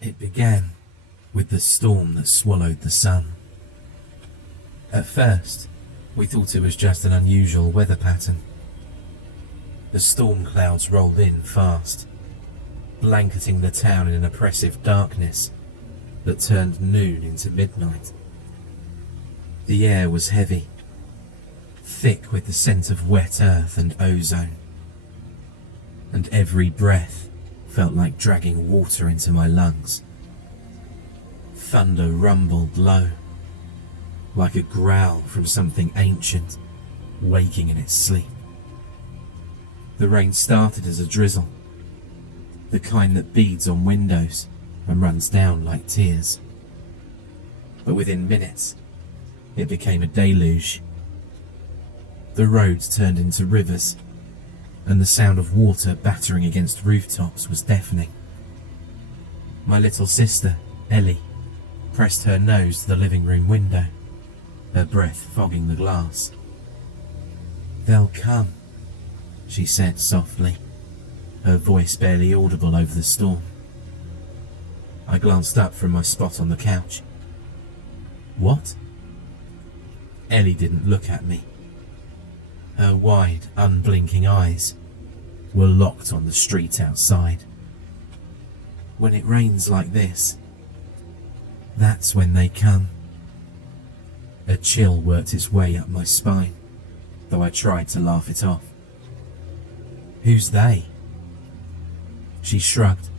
It began with the storm that swallowed the sun. At first, we thought it was just an unusual weather pattern. The storm clouds rolled in fast, blanketing the town in an oppressive darkness that turned noon into midnight. The air was heavy, thick with the scent of wet earth and ozone, and every breath felt like dragging water into my lungs. Thunder rumbled low, like a growl from something ancient, waking in its sleep. The rain started as a drizzle, the kind that beads on windows and runs down like tears. But within minutes, it became a deluge. The roads turned into rivers, and the sound of water battering against rooftops was deafening. My little sister, Ellie, pressed her nose to the living room window, her breath fogging the glass. "They'll come," she said softly, her voice barely audible over the storm. I glanced up from my spot on the couch. "What?" Ellie didn't look at me. Her wide, unblinking eyes were locked on the street outside. "When it rains like this, that's when they come." A chill worked its way up my spine, though I tried to laugh it off. "Who's they?" She shrugged,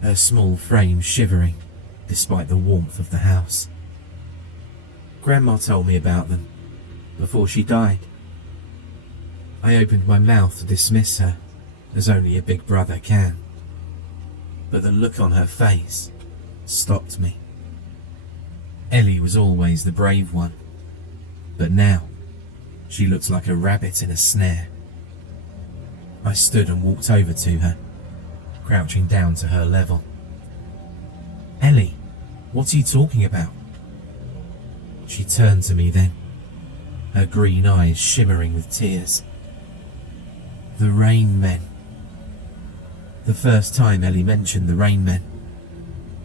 her small frame shivering despite the warmth of the house. "Grandma told me about them before she died." I opened my mouth to dismiss her, as only a big brother can, but the look on her face stopped me. Ellie was always the brave one, but now she looked like a rabbit in a snare. I stood and walked over to her, crouching down to her level. "Ellie, what are you talking about?" She turned to me then, her green eyes shimmering with tears. "The Rain Men." The first time Ellie mentioned the Rain Men,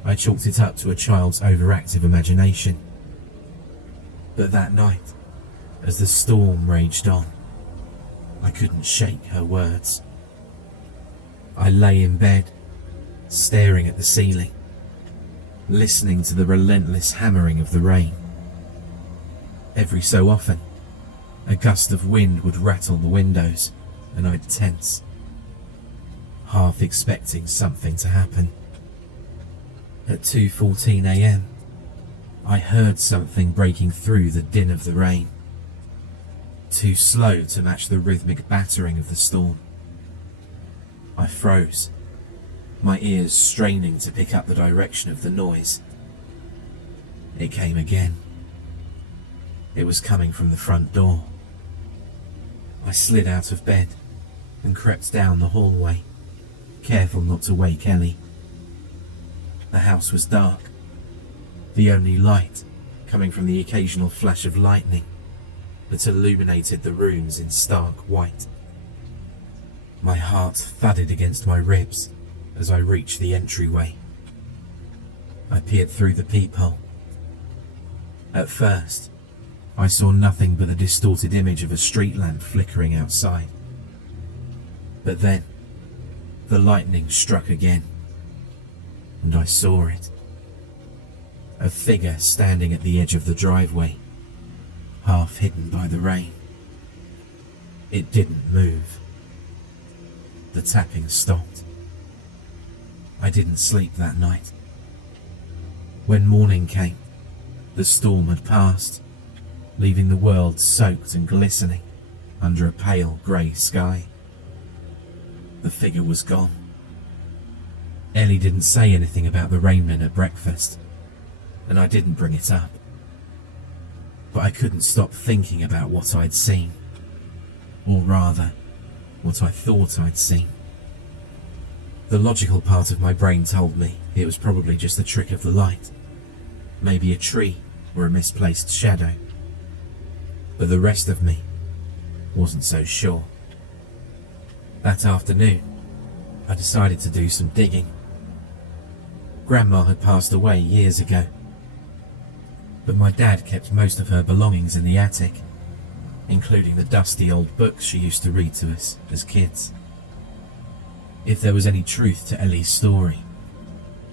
I chalked it up to a child's overactive imagination. But that night, as the storm raged on, I couldn't shake her words. I lay in bed, staring at the ceiling, listening to the relentless hammering of the rain. Every so often, a gust of wind would rattle the windows, and I'd tense, half expecting something to happen. At 2:14 a.m, I heard something breaking through the din of the rain, too slow to match the rhythmic battering of the storm. I froze, my ears straining to pick up the direction of the noise. It came again. It was coming from the front door. I slid out of bed and crept down the hallway, careful not to wake Ellie. The house was dark, the only light coming from the occasional flash of lightning that illuminated the rooms in stark white. My heart thudded against my ribs as I reached the entryway. I peered through the peephole. At first, I saw nothing but the distorted image of a street lamp flickering outside. But then, the lightning struck again, and I saw it. A figure standing at the edge of the driveway, half hidden by the rain. It didn't move. The tapping stopped. I didn't sleep that night. When morning came, the storm had passed, leaving the world soaked and glistening under a pale grey sky. The figure was gone. Ellie didn't say anything about the Rainmen at breakfast, and I didn't bring it up. But I couldn't stop thinking about what I'd seen, or rather, what I thought I'd seen. The logical part of my brain told me it was probably just a trick of the light, maybe a tree or a misplaced shadow. But the rest of me wasn't so sure. That afternoon, I decided to do some digging. Grandma had passed away years ago, but my dad kept most of her belongings in the attic, including the dusty old books she used to read to us as kids. If there was any truth to Ellie's story,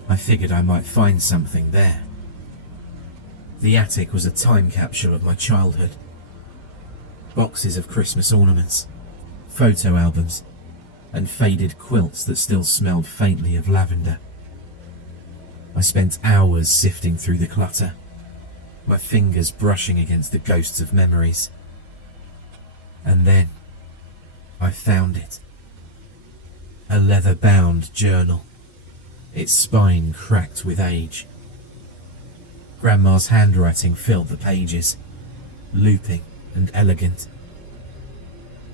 I figured I might find something there. The attic was a time capsule of my childhood. Boxes of Christmas ornaments, photo albums, and faded quilts that still smelled faintly of lavender. I spent hours sifting through the clutter, my fingers brushing against the ghosts of memories. And then I found it. A leather-bound journal, its spine cracked with age. Grandma's handwriting filled the pages, looping and elegant.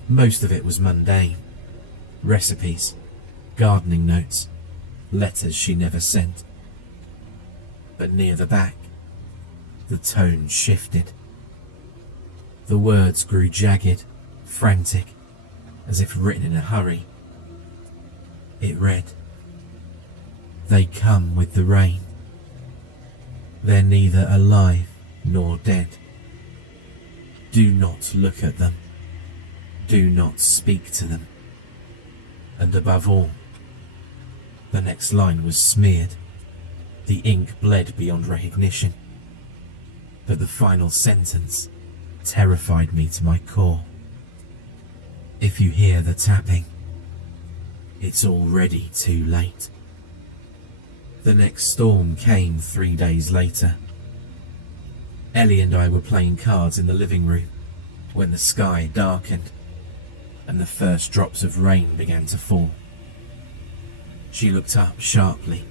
Most of it was mundane. Recipes, gardening notes, letters she never sent. But near the back, the tone shifted. The words grew jagged, frantic, as if written in a hurry. It read, "They come with the rain. They're neither alive nor dead. Do not look at them. Do not speak to them." And above all, the next line was smeared. The ink bled beyond recognition. But the final sentence terrified me to my core. "If you hear the tapping, it's already too late." The next storm came 3 days later. Ellie and I were playing cards in the living room when the sky darkened and the first drops of rain began to fall. She looked up sharply,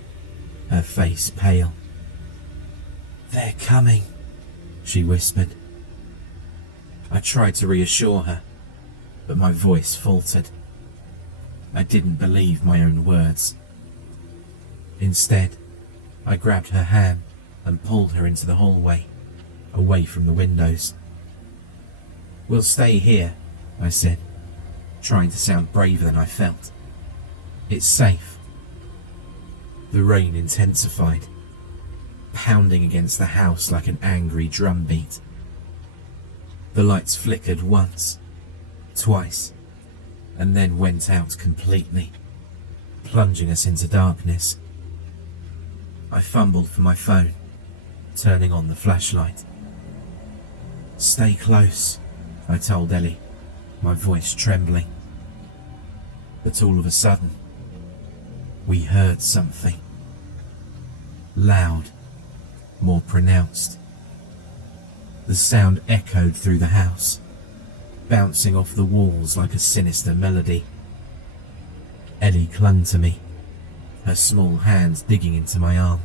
her face pale. "They're coming," she whispered. I tried to reassure her, but my voice faltered. I didn't believe my own words. Instead, I grabbed her hand and pulled her into the hallway, away from the windows. "We'll stay here," I said, trying to sound braver than I felt. "It's safe." The rain intensified, pounding against the house like an angry drumbeat. The lights flickered once, twice, and then went out completely, plunging us into darkness. I fumbled for my phone, turning on the flashlight. "Stay close," I told Ellie, my voice trembling. But all of a sudden, we heard something. Loud, more pronounced. The sound echoed through the house, bouncing off the walls like a sinister melody. Ellie clung to me, her small hand digging into my arm.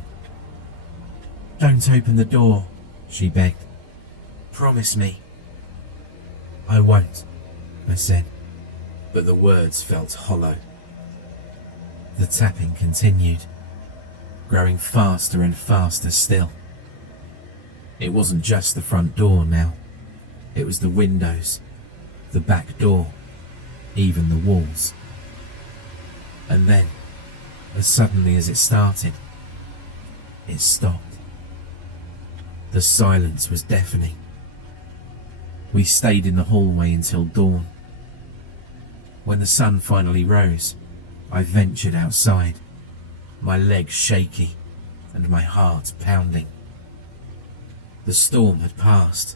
"Don't open the door," she begged. "Promise me." "I won't," I said, but the words felt hollow. The tapping continued, growing faster and faster still. It wasn't just the front door now. It was the windows, the back door, even the walls. And then, as suddenly as it started, it stopped. The silence was deafening. We stayed in the hallway until dawn. When the sun finally rose, I ventured outside, my legs shaky and my heart pounding. The storm had passed,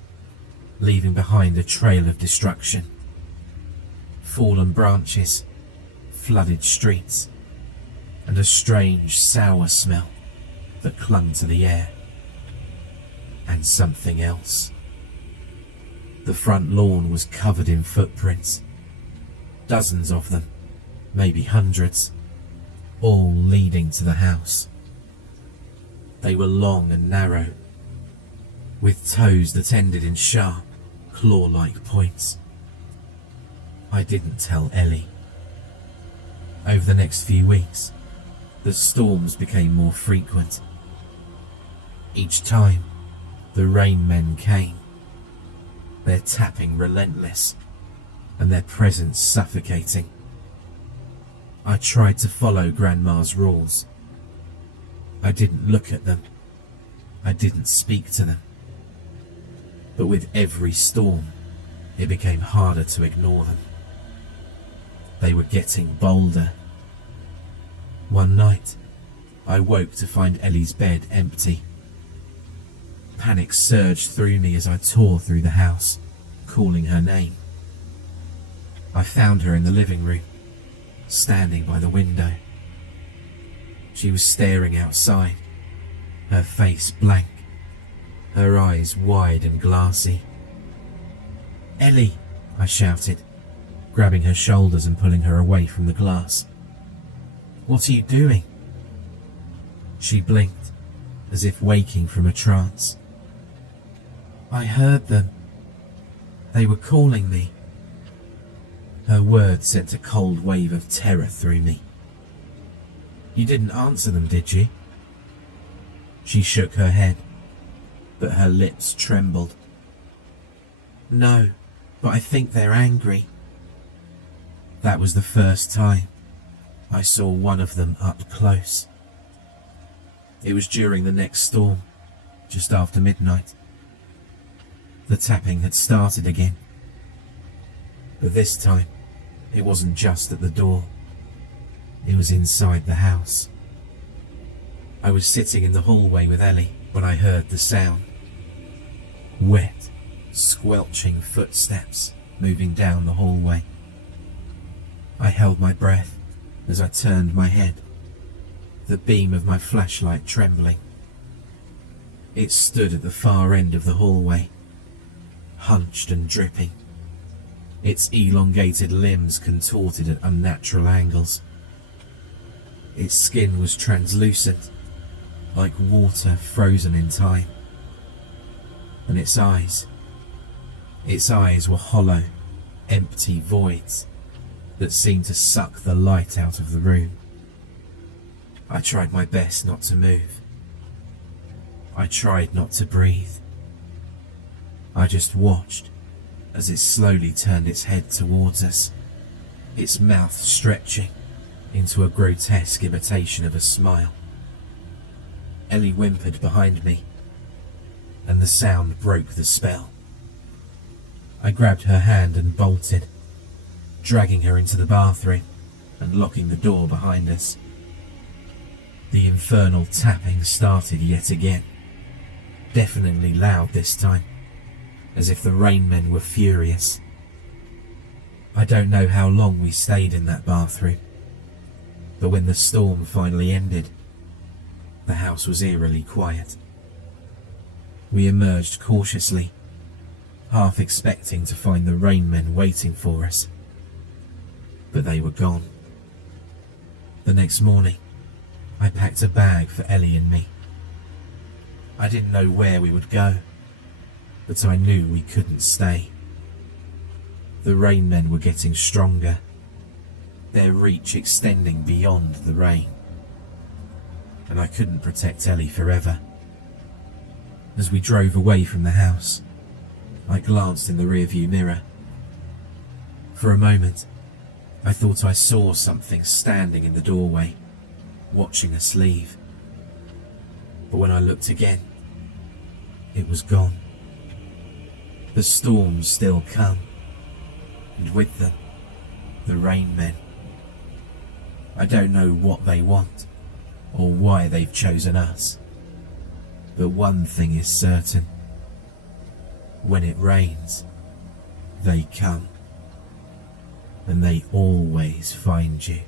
leaving behind a trail of destruction. Fallen branches, flooded streets, and a strange sour smell that clung to the air. And something else. The front lawn was covered in footprints, dozens of them, maybe hundreds, all leading to the house. They were long and narrow, with toes that ended in sharp, claw-like points. I didn't tell Ellie. Over the next few weeks, the storms became more frequent. Each time, the rain men came, their tapping relentless, and their presence suffocating. I tried to follow Grandma's rules. I didn't look at them. I didn't speak to them. But with every storm, it became harder to ignore them. They were getting bolder. One night, I woke to find Ellie's bed empty. Panic surged through me as I tore through the house, calling her name. I found her in the living room, standing by the window. She was staring outside, her face blank, her eyes wide and glassy. "Ellie!" I shouted, grabbing her shoulders and pulling her away from the glass. "What are you doing?" She blinked, as if waking from a trance. "I heard them. They were calling me." Her words sent a cold wave of terror through me. "You didn't answer them, did you?" She shook her head, but her lips trembled. "No, but I think they're angry." That was the first time I saw one of them up close. It was during the next storm, just after midnight. The tapping had started again, but this time it wasn't just at the door. It was inside the house. I was sitting in the hallway with Ellie when I heard the sound. Wet, squelching footsteps moving down the hallway. I held my breath as I turned my head, the beam of my flashlight trembling. It stood at the far end of the hallway, hunched and dripping, its elongated limbs contorted at unnatural angles. Its skin was translucent, like water frozen in time. And its eyes were hollow, empty voids that seemed to suck the light out of the room. I tried my best not to move. I tried not to breathe. I just watched as it slowly turned its head towards us, its mouth stretching into a grotesque imitation of a smile. Ellie whimpered behind me, and the sound broke the spell. I grabbed her hand and bolted, dragging her into the bathroom and locking the door behind us. The infernal tapping started yet again, deafeningly loud this time, as if the rainmen were furious. I don't know how long we stayed in that bathroom, but when the storm finally ended, the house was eerily quiet. We emerged cautiously, half expecting to find the rainmen waiting for us, but they were gone. The next morning, I packed a bag for Ellie and me. I didn't know where we would go, but I knew we couldn't stay. The rainmen were getting stronger, their reach extending beyond the rain, and I couldn't protect Ellie forever. As we drove away from the house, I glanced in the rearview mirror. For a moment, I thought I saw something standing in the doorway, watching us leave. But when I looked again, it was gone. The storms still come, and with them, the rainmen. I don't know what they want, or why they've chosen us. But one thing is certain. When it rains, they come. And they always find you.